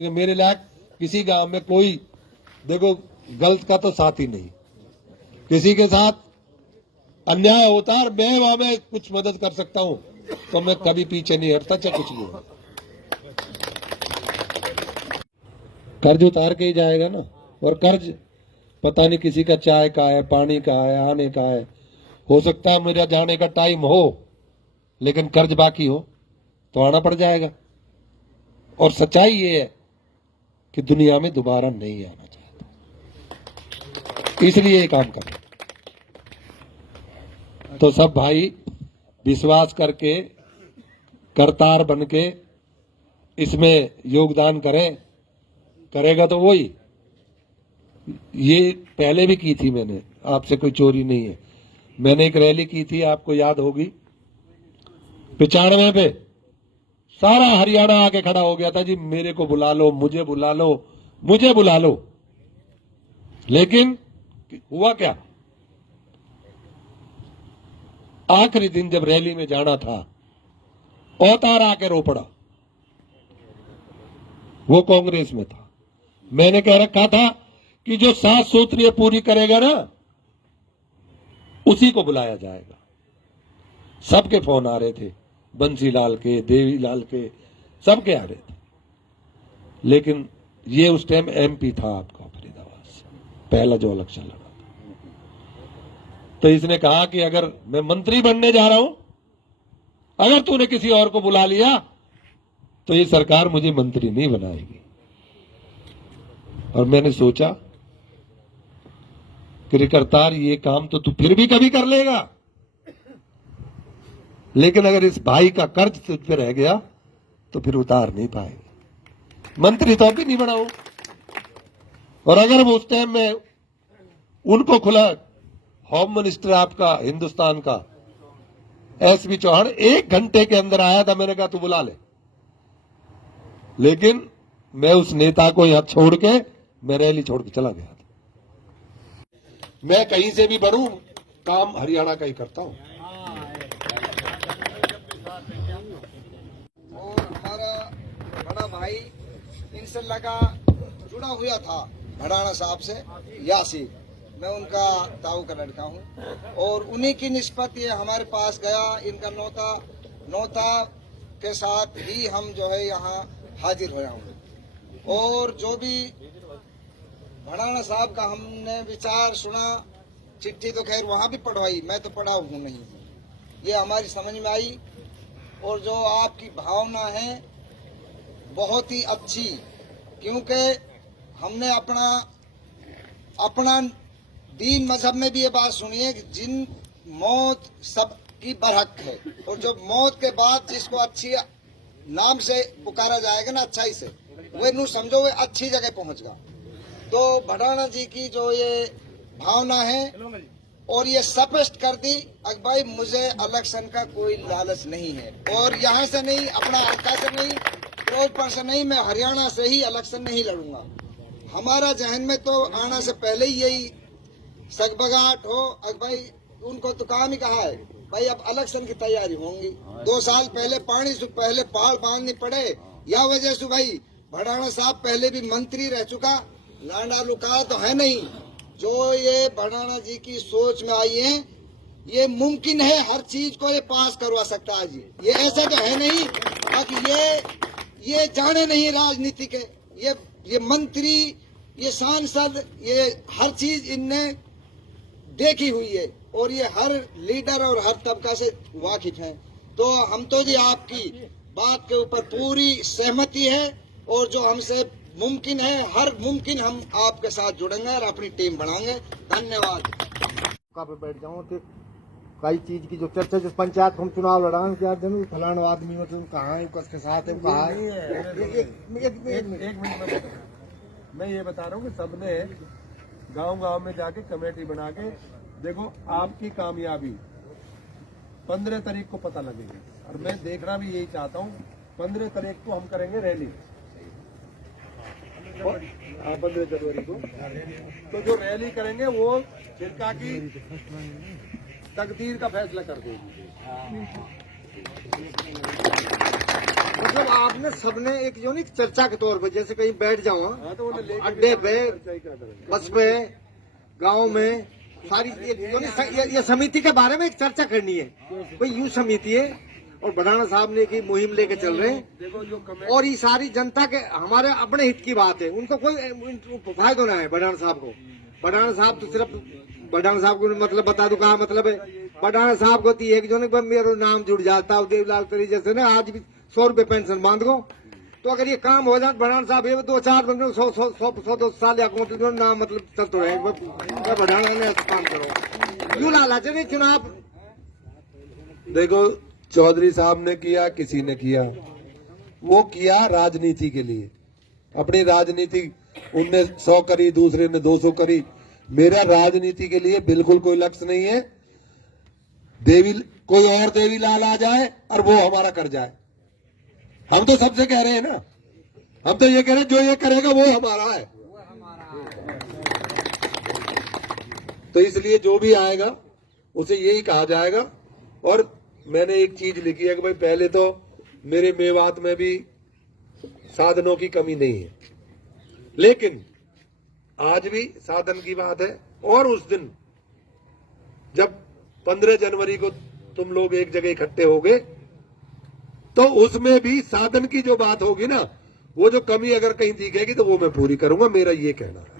कि मेरे लायक किसी गांव में कोई देखो गलत का तो साथ ही नहीं। किसी के साथ अन्याय होता है और मैं वहां में कुछ मदद कर सकता हूं तो मैं कभी पीछे नहीं हटता, चाहे कुछ भी हो। कर्ज उतार के ही जाएगा ना। और कर्ज पता नहीं किसी का चाय का है, पानी का है, आने का है। हो सकता है मेरा जाने का टाइम हो लेकिन कर्ज बाकी हो तो आना पड़ जाएगा। और सच्चाई ये है कि दुनिया में दोबारा नहीं आना चाहता, इसलिए ये काम करें। तो सब भाई विश्वास करके करतार बन के इसमें योगदान करें। करेगा तो वही। ये पहले भी की थी मैंने, आपसे कोई चोरी नहीं है। मैंने एक रैली की थी, आपको याद होगी, 95 पे सारा हरियाणा आके खड़ा हो गया था, जी मेरे को बुला लो, मुझे बुला लो, मुझे बुला लो। लेकिन हुआ क्या? आखिरी दिन जब रैली में जाना था, औतार आके रो पड़ा। वो कांग्रेस में था। मैंने कह रखा था कि जो 7 सूत्रीय पूरी करेगा ना उसी को बुलाया जाएगा। सबके फोन आ रहे थे, बंसीलाल के, देवीलाल के, सबके आ रहे थे। लेकिन ये उस टाइम एमपी था आपका फरीदाबाद से, पहला जो इलेक्शन लड़ा था। तो इसने कहा कि अगर मैं मंत्री बनने जा रहा हूं, अगर तूने किसी और को बुला लिया तो ये सरकार मुझे मंत्री नहीं बनाएगी। और मैंने सोचा कि करतार ये काम तो तू फिर भी कभी कर लेगा, लेकिन अगर इस भाई का कर्ज तुझ पे रह गया तो फिर उतार नहीं पाएगा। मंत्री तो भी नहीं बनाऊं। और अगर वो उस टाइम में उनको खुला, होम मिनिस्टर आपका हिंदुस्तान का एसपी चौहान 1 घंटे के अंदर आया था, मैंने कहा तू बुला ले। लेकिन मैं उस नेता को यहां छोड़ के मैं रैली छोड़ के चला गया था। मैं कहीं से भी बढ़ूं, काम हरियाणा का ही करता हूं। और हमारा बड़ा भाई इनसे लगा जुड़ा हुआ था भड़ाना साहब से, यासीर। मैं उनका ताऊ का लड़का हूं और उन्हीं की निस्बत ये हमारे पास गया। इनका नौता के साथ ही हम जो है यहाँ हाजिर हुआ हूँ। और जो भी भड़ाना साहब का हमने विचार सुना, चिट्ठी तो खैर वहाँ भी पढ़वाई, मैं तो पढ़ा हूँ नहीं, ये हमारी समझ में आई। और जो आपकी भावना है बहुत ही अच्छी, क्योंकि हमने अपना दीन मजहब में भी ये बात सुनी है कि जिन मौत सबकी बरहक है, और जब मौत के बाद जिसको अच्छी नाम से पुकारा जाएगा ना, अच्छाई से, वे नू समझो वे अच्छी जगह पहुंचगा। तो भड़ाना जी की जो ये भावना है और ये स्पष्ट कर दी कि भाई मुझे इलेक्शन का कोई लालच नहीं है, और यहाँ से नहीं, अपना हल्का से नहीं, फिरोजपुर से नहीं, मैं हरियाणा से ही इलेक्शन नहीं लड़ूंगा। हमारा जहन में तो आना से पहले ही यही सगबगाहट हो। भाई उनको तो काम ही कहा है भाई अब इलेक्शन की तैयारी होंगी। 2 साल पहले पानी से पहले पहाड़ बांधने पड़े, या वजह से भाई भड़ाना साहब पहले भी मंत्री रह चुका, लांडा लुका तो है नहीं। जो ये भड़ाना जी की सोच में आई है, ये मुमकिन है हर चीज को ये पास करवा सकता है जी। ये ऐसा तो है नहीं बाकी ये जाने नहीं राजनीति के, ये मंत्री, ये सांसद, ये हर चीज इनने देखी हुई है और ये हर लीडर और हर तबका से वाकिफ हैं। तो हम तो जी आपकी बात के ऊपर पूरी सहमति है, और जो हमसे मुमकिन है हर मुमकिन हम आपके साथ जुड़ेंगे और अपनी टीम बनाएंगे। धन्यवाद। पे बैठ जाऊँ तो कई चीज की जो चर्चा, जिस पंचायत हम चुनाव लड़ाएंगे क्या जरूर फलाना आदमी हो तुम कहाँ है, उसके साथ है, कहाँ है। एक मिनट मैं ये बता रहा हूँ कि सबने गांव में जाके कमेटी बना के देखो, आपकी कामयाबी 15 तारीख को पता लगेगी। और मैं देखना भी यही चाहता हूँ, 15 तारीख को हम करेंगे रैली, 15 जनवरी को। तो जो रैली करेंगे वो शिरका की तकदीर का फैसला कर देगी। मतलब आपने सबने एक जो नहीं चर्चा के तौर पर, जैसे कहीं बैठ जाओ अड्डे पे, बस पे, गांव में, सारी ये समिति के बारे में एक चर्चा करनी है। कोई यूं समिति है और बढ़ाना साहब ने की मुहिम लेके चल रहे हैं और ये सारी जनता के हमारे अपने हित की बात है। उनको कोई फायदा ना है बढ़ाना साहब को। बढ़ाना साहब तो सिर्फ बढ़ाना साहब को मतलब बता दो कहा मतलब है। बढ़ाना साहब को थी एक जो ने मेरा नाम जुड़ जाता देवलाल तरी जैसे ना, आज भी 100 रुपए पेंशन बांध गो। तो अगर ये काम हो जाए बढ़ाना साहब ये 2-4 बंदे 100 साल या नाम मतलब चलते रहे। बढ़ाना ने काम करो यूं लालच नहीं चुनाव। देखो चौधरी साहब ने किया, किसी ने किया, वो किया राजनीति के लिए, अपनी राजनीति। उनने 100 करी, दूसरे ने 200 करी। मेरा राजनीति के लिए बिल्कुल कोई लक्ष्य नहीं है। देवी कोई और देवी लाल आ जाए और वो हमारा कर जाए। हम तो सबसे कह रहे हैं ना, हम तो ये कह रहे हैं जो ये करेगा वो हमारा है। तो इसलिए जो भी आएगा उसे यही कहा जाएगा। और मैंने एक चीज लिखी है कि भाई पहले तो मेरे मेवात में भी साधनों की कमी नहीं है, लेकिन आज भी साधन की बात है। और उस दिन जब 15 जनवरी को तुम लोग एक जगह इकट्ठे होगे तो उसमें भी साधन की जो बात होगी ना, वो जो कमी अगर कहीं दिखेगी तो वो मैं पूरी करूंगा। मेरा ये कहना है।